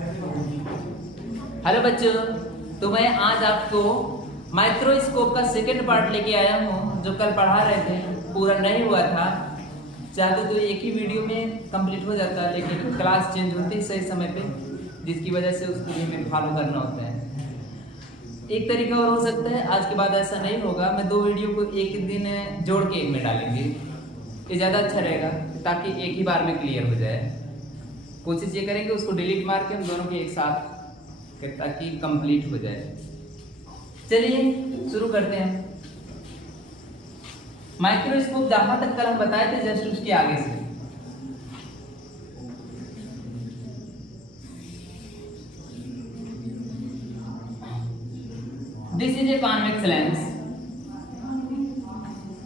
Hello बच्चों, तो मैं आज आपको माइक्रोस्कोप का सेकंड पार्ट लेके आया हूँ। जो कल पढ़ा रहे थे पूरा नहीं हुआ था। चाहते तो एक ही वीडियो में कंप्लीट हो जाता है, लेकिन क्लास चेंज होती है सही समय पे, जिसकी वजह से उसको भी हमें फॉलो करना होता है। एक तरीका और हो सकता है, आज के बाद ऐसा नहीं होगा, मैं 2 वीडियो को एक दिन जोड़ के एक में डालेंगे। ये ज़्यादा अच्छा रहेगा ताकि एक ही बार में क्लियर हो जाए। कोशिश ये करेंगे उसको डिलीट मार के हम दोनों के एक साथ ताकि कंप्लीट हो जाए। चलिए शुरू करते हैं। माइक्रोस्कोप जहां तक कल हम बताए थे जस्ट उसके आगे से this is a convex lens,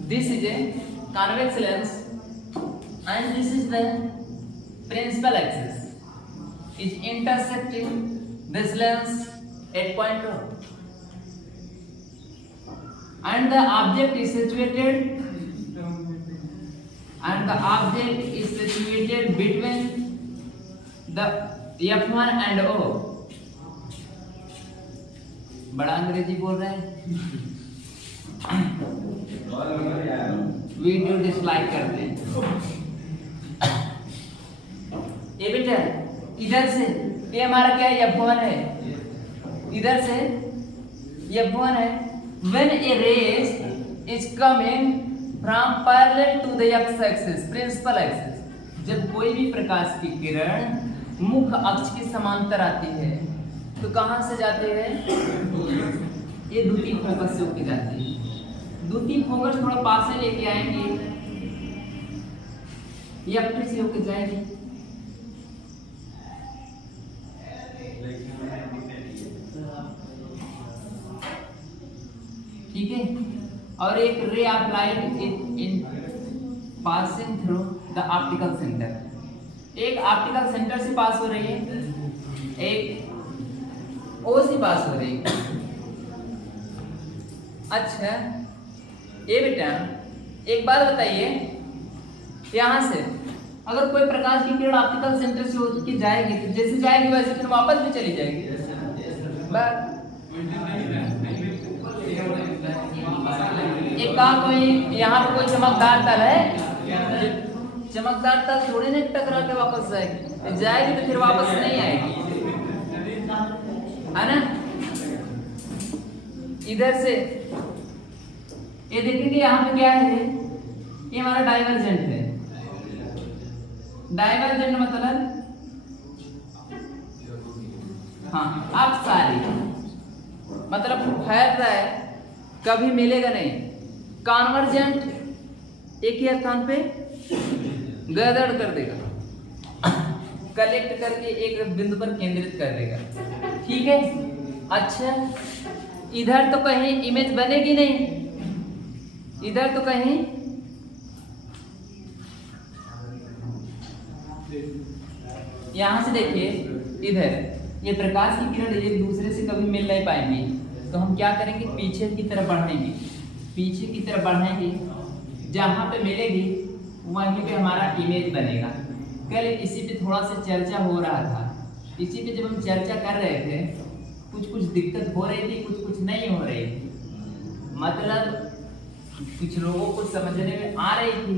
this is a convex lens and this is the principal axis is intersecting this lens at point O, and the object is situated between the F1 and O। बड़ा अंग्रेजी बोल रहे हैं, video dislike करते हैं। ये बेटा इधर से ये हमारा क्या है, F1 है, इधर से F1 है। When a rays is coming from parallel to the x-axis, principal axis, जब कोई भी प्रकाश की किरण मुख्य अक्ष के समांतर आती है तो कहां से जाते हैं, ये द्वितीय फोकस से होके जाती है। द्वितीय फोकस थोड़ा पास से लेके आएंगे, F2 से होके जाएगी, ठीक है। और एक ray of light in passing through the optical centre, एक ऑप्टिकल सेंटर से पास हो रही है, एक ओ से पास हो रही है। अच्छा ये बेटा एक बात बताइए, यहां से अगर कोई प्रकाश की किरण ऑप्टिकल सेंटर से होकर जाएगी तो जैसे जाएगी वैसे फिर वापस भी चली जाएगी। एक काम, कोई यहाँ पे कोई चमकदार तल है, चमकदार तल थोड़ी ना टकरा के वापस जाएगी तो फिर वापस नहीं आएगी, है ना। इधर से ये देखेंगे यहाँ पे क्या है, ये हमारा डाइवर्जेंट है। डाइवर्जेंट मतलब हाँ अपसारी, मतलब फैल रहा है, कभी मिलेगा नहीं। कॉन्वर्जेंट एक ही स्थान पे गदड़ कर देगा, कलेक्ट करके एक बिंदु पर केंद्रित कर देगा, ठीक है। अच्छा इधर तो कहीं इमेज बनेगी नहीं, इधर तो कहीं यहां से देखिए, इधर ये प्रकाश की किरण एक दूसरे से कभी मिल नहीं पाएंगी, तो हम क्या करेंगे, पीछे की तरफ बढ़ेंगे, पीछे की तरफ बढ़ेंगे, जहां पे मिलेगी वहीं पे हमारा इमेज बनेगा। कल इसी पे थोड़ा सा चर्चा हो रहा था, इसी पे जब हम चर्चा कर रहे थे कुछ दिक्कत हो रही थी, कुछ नहीं हो रही थी। मतलब कुछ लोगों को समझने में आ रही थी,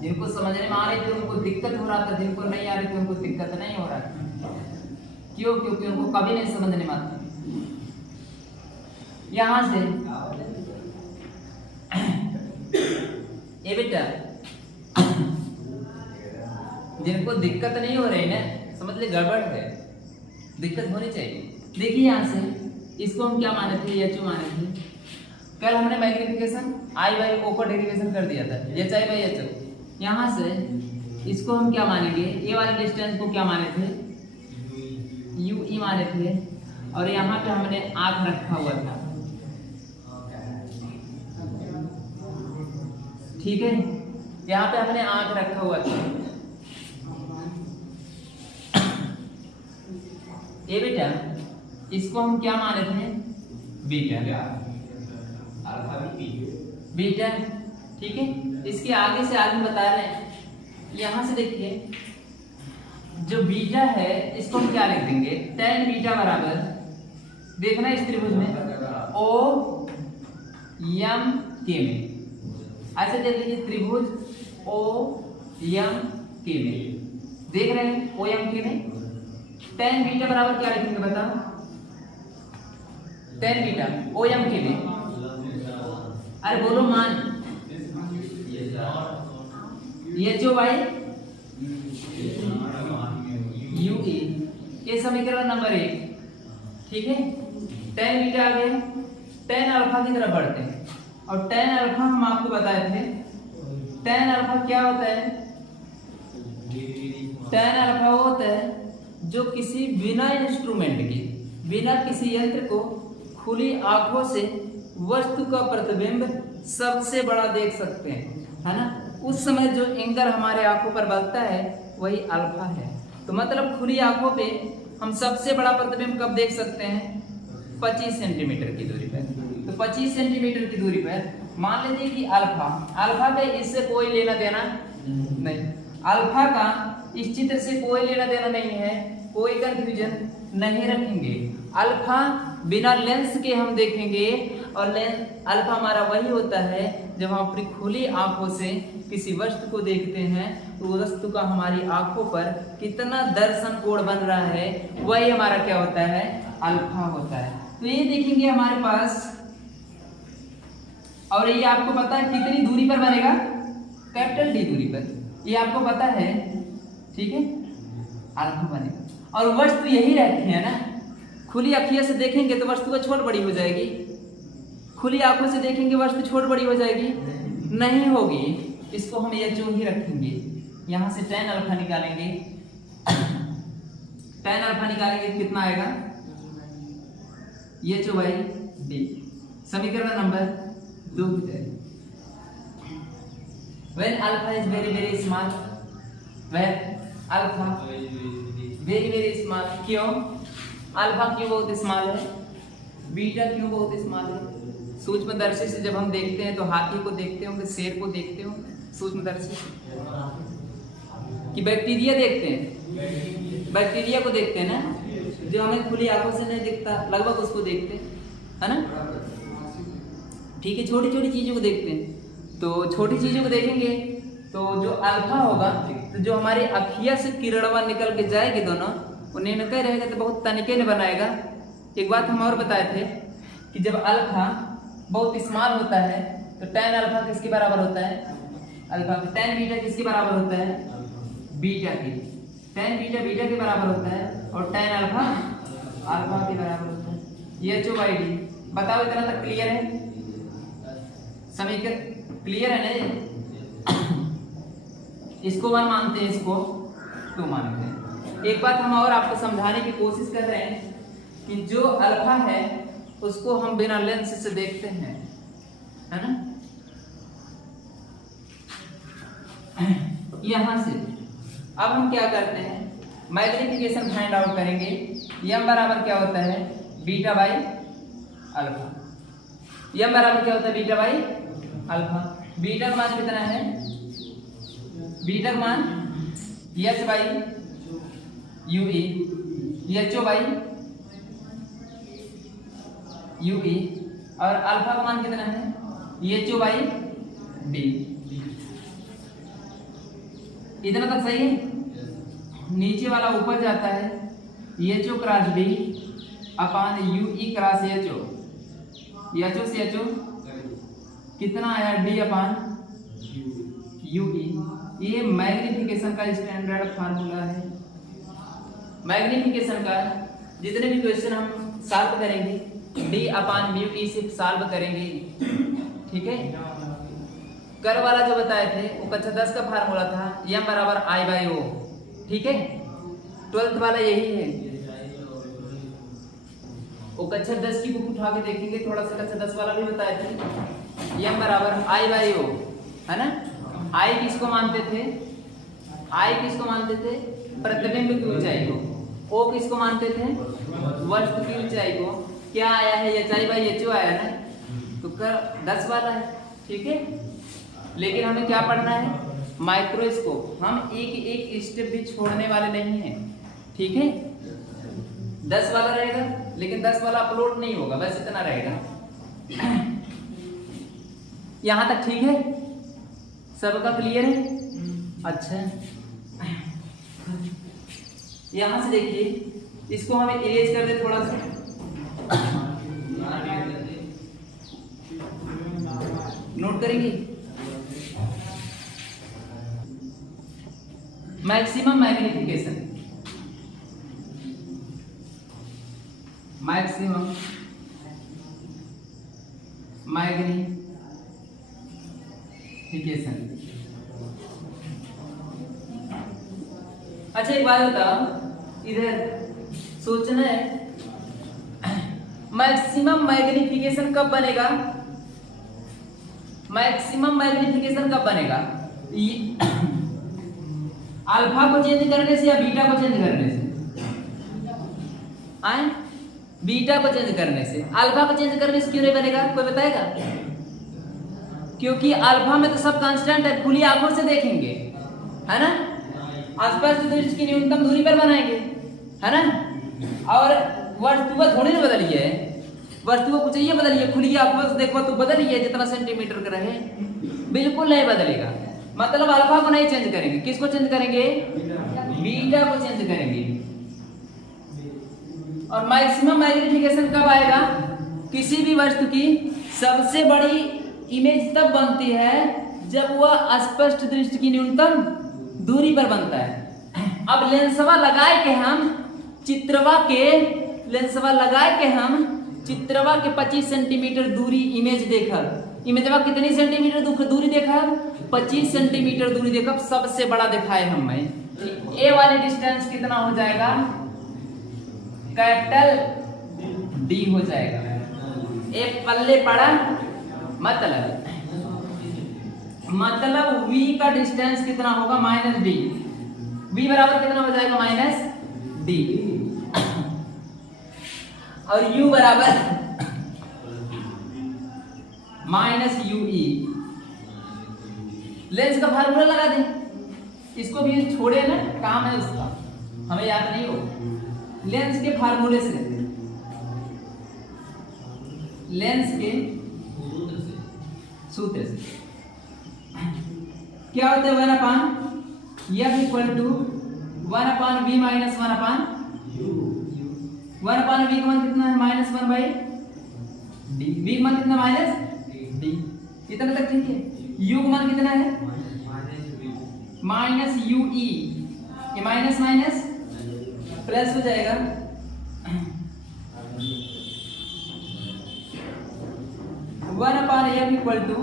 जिनको समझने में आ रही थी उनको दिक्कत हो रहा था, जिनको नहीं आ रही थी उनको दिक्कत नहीं हो रहा था। क्यों? क्योंकि उनको कभी नहीं समझने में आता। यहां से ये बेटा जिनको दिक्कत नहीं हो रही ना, समझ ले गड़बड़ है, दिक्कत होनी चाहिए। देखिए यहां से इसको हम क्या माने थे, एच माने थे। कल हमने मैग्निफिकेशन आई बाई ओ को डेरिवेशन कर दिया था, H I by H O. यहां से इसको हम क्या मानेंगे, ये वाले डिस्टेंस को क्या माने थे, यू ई माने थे, और यहाँ पे हमने आंख रखा हुआ था, ठीक है। यहाँ पे हमने आंख रखा हुआ था। ये बेटा इसको हम क्या माने थे, बीटा, बीटा, ठीक है। इसके आगे से आगे बता रहे हैं, यहां से देखिए जो बीटा है इसको हम क्या लिख देंगे, tan बीटा बराबर, देखना इस त्रिभुज में ओ एम के में, ऐसे देख लीजिए त्रिभुज ओ एम के में, देख रहे हैं ओ एम के में tan बीटा बराबर क्या लिखेंगे बताओ, tan बीटा ओ एम के में, अरे बोलो मान H O why U A, ये समीकरण नंबर 1, ठीक है। tan बीटा आ गया, tan अल्फा की तरफ बढ़ते हैं, और tan अल्फा हम आपको बताए थे, tan अल्फा क्या होता है, tan अल्फा वो होता है जो किसी बिना इंस्ट्रूमेंट के, बिना किसी यंत्र को खुली आंखों से वस्तु का प्रतिबिंब सबसे बड़ा देख सकते हैं, है ना। उस समय जो एंगल हमारे आंखों पर बनता है वही अल्फा है। तो मतलब खुली आंखों पे हम सबसे बड़ा प्रतिबिंब कब देख सकते हैं, 25 सेंटीमीटर की दूरी पर। तो 25 सेंटीमीटर की दूरी पर मान लीजिए कि अल्फा का इससे कोई लेना देना नहीं, अल्फा का इस चित्र से कोई लेना देना नहीं है, कोई कंफ्यूजन नहीं रखेंगे। अल्फा बिना लेंस के हम देखेंगे, और लेंस अल्फा हमारा वही होता है जब हम अपनी खुली आंखों से किसी वस्तु को देखते हैं तो वस्तु का हमारी आंखों पर कितना दर्शन कोण बन रहा है, वही हमारा क्या होता है, अल्फा होता है। तो ये देखेंगे हमारे पास, और ये आपको पता है कितनी दूरी पर बनेगा, कैपिटल डी दूरी पर, ये आपको पता है, ठीक है, अल्फा बनेगा। और वस्तु यही रहती है ना, खुली आंखों से देखेंगे तो वस्तु छोट बड़ी हो जाएगी, खुली आंखों से देखेंगे वस्तु छोट बड़ी हो जाएगी, नहीं होगी। इसको हम ये जो ही रखेंगे, यहां से tan अल्फा निकालेंगे, tan अल्फा निकालेंगे कितना आएगा, ये जो भाई डी, समीकरण नंबर 2 हो जाएगा। When alpha is very very small, when alpha very very small, क्यों अल्फा क्यों बहुत स्मॉल है, बीटा क्यों बहुत स्मॉल है। सूक्ष्मदर्शी से जब हम देखते हैं तो हाथी को देखते होंगे, शेर को देखते होंगे सूक्ष्मदर्शी से, कि बैक्टीरिया देखते हैं, बैक्टीरिया को देखते हैं ना, जो हमें खुली आंखों से नहीं दिखता, लगभग उसको देखते हैं, है ना, ठीक है। छोटी छोटी चीजों को देखते हैं, तो छोटी चीजों को देखेंगे तो जो अल्फा होगा, तो जो हमारी अखिया से किरणवा निकल के जाएगी दोनों, उन्हें न कह रहेगा तो बहुत तनिके ने बनाएगा। एक बात हम और बताए थे कि जब अल्फा बहुत स्मॉल होता है तो tan अल्फा किसके बराबर होता है, अल्फा tan बीटा किसके बराबर होता है, बीटा के, tan बीटा बीटा के बराबर होता है, और tan अल्फा अल्फा के बराबर होता है। ये जो बाई डी, बताओ इतना तक क्लियर है, समीकरण क्लियर है ना। इसको 1 मानते हैं, इसको 2 मानते हैं। एक बात हम और आपको समझाने की कोशिश कर रहे हैं कि जो अल्फा है उसको हम बिना लेंस से देखते हैं, है ना। यहां से अब हम क्या करते हैं, मैग्निफिकेशन फाइंड आउट करेंगे। m बराबर क्या होता है, बीटा बाई अल्फा, m बराबर क्या होता है, बीटा बाई अल्फा। बीटा का मान कितना है, बीटा का मान h by U A, H O by U A, और अल्फा का मान कितना है, एच ओ बाई डी। इतना तक सही है। नीचे वाला ऊपर जाता है, H O cross D upon U E cross H O, H O से एच ओ कितना आया, डी अपान यू ई। ये मैग्निफिकेशन का स्टैंडर्ड फार्मूला है। मैग्निफिकेशन का जितने भी क्वेश्चन हम सॉल्व करेंगे, डी अपान म्यू ई से सॉल्व करेंगे, ठीक है। कर वाला जो बताए थे वो कक्षा 10 का फार्मूला था, m बराबर आई बाई ओ, ठीक है। 12th वाला यही है। वो कक्षा 10 की बुक उठा के देखेंगे, थोड़ा सा कक्षा 10 वाला भी बताए थे, m बराबर आई बाई ओ, है ना। आई किसको मानते थे, आई किसको मानते थे, प्रतिबिंब की ऊंचाई को। ओ किसको मानते थे, वस्तु की ऊंचाई को। क्या आया है, H I by H O आया ना, तो कर 10 वाला है, ठीक है। लेकिन हमें क्या पढ़ना है, माइक्रोस्कोप हम एक एक स्टेप भी छोड़ने वाले नहीं हैं, ठीक है। 10 वाला रहेगा, लेकिन 10 वाला अपलोड नहीं होगा, बस इतना रहेगा। यहां तक ठीक है, सबका क्लियर है? अच्छा, यहां से देखिए, इसको हम इरेज कर दे थोड़ा सा। नोट करेंगे, मैक्सिमम मैग्निफिकेशन, मैक्सिमम मैग्निफिकेशन। अच्छा एक बात बताओ, इधर सोचना है, मैक्सिमम मैग्निफिकेशन कब बनेगा? मैक्सिमम मैग्निफिकेशन कब बनेगा? अल्फा को चेंज करने से या बीटा को चेंज करने से? आए, बीटा को चेंज करने से। अल्फा को चेंज करने से क्यों नहीं बनेगा, कोई बताएगा? क्योंकि अल्फा में तो सब कांस्टेंट है, खुली आंखों से देखेंगे, है ना। आसपास दृष्टि की न्यूनतम दूरी पर बनाएंगे, है ना। और वस्तु थोड़ी ना बदली है, वस्तु को चाहिए बदलिए, खुली आंखों से देखो तो बदलिए, जितना सेंटीमीटर का रहे, बिल्कुल नहीं बदलेगा। मतलब अल्फा को नहीं चेंज करेंगे, किसको चेंज करेंगे? बीटा को चेंज करेंगे। और मैक्सिमम मैग्निफिकेशन कब आएगा? किसी भी वस्तु की सबसे बड़ी इमेज तब बनती है जब वह स्पष्ट दृष्टि की न्यूनतम दूरी पर बनता है। अब लेंसवा लगाए के हम चित्रवा के 25 सेंटीमीटर दूरी इमेज देखा, इमेजवा कितनी सेंटीमीटर दूरी देखा? 25 सेंटीमीटर दूरी देखा, सबसे बड़ा दिखाए हमें। ए वाली डिस्टेंस कितना हो जाएगा? कैपिटल डी हो जाएगा। एक पल्ले पड़ा, मतलब v का डिस्टेंस कितना होगा? Minus D. v बराबर कितना हो जाएगा? Minus D. और u बराबर माइनस यूई। लेंस का फार्मूला लगा दें, इसको भी छोड़े ना, काम है उसका, हमें याद नहीं हो। लेंस के फार्मूले से, लेंस के सूत्र से क्या होता है? 1/f equal to 1/v minus 1/u। 1/v का मान कितना है? Minus 1/d। v का मान कितना? Minus d। इतना तक ठीक है। u का मान कितना है? Minus ue। ये माइनस माइनस प्लस हो जाएगा। One upon F equal to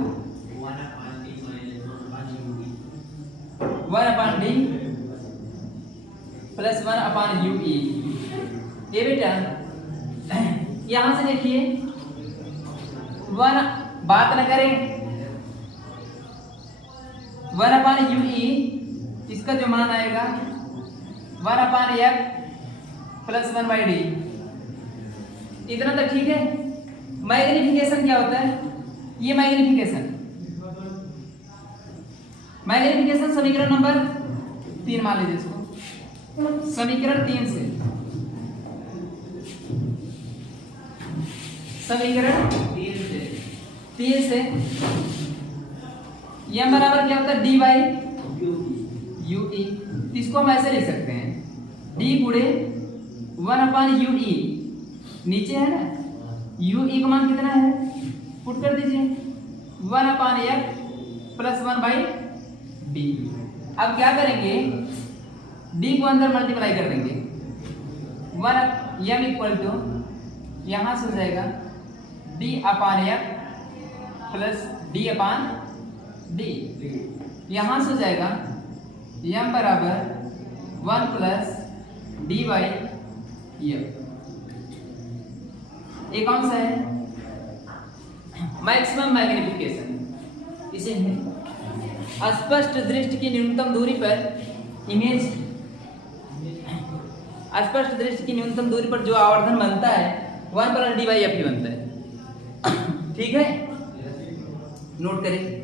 1/d plus 1/ue। ये बेटा यहां से देखिए, बात न करें, 1/ue इसका जो मान आएगा 1/f प्लस 1/d। इतना तक ठीक है। मैग्निफिकेशन क्या होता है? ये मैग्निफिकेशन समीकरण नंबर 3 मान लीजिए इसको। समीकरण 3 से, समीकरण 3 से m बराबर क्या होता है? d by ue। इसको हम ऐसे लिख सकते हैं, d गुणे 1/ue। नीचे है ना, ue का मान कितना है? पुट कर दीजिए, 1/f प्लस 1/d। अब क्या करेंगे? d को अंदर मल्टीप्लाई कर देंगे। 1m इक्वल टू यहां से हो जाएगा d/f प्लस d/d। यहां से हो जाएगा m बराबर 1 प्लस d/f। ये कौन सा है? Maximum magnification. इसे स्पष्ट दृष्टि की न्यूनतम दूरी पर इमेज, स्पष्ट दृष्टि की न्यूनतम दूरी पर जो आवर्धन बनता है 1 प्लस d/f ही बनता है। ठीक है, नोट करें।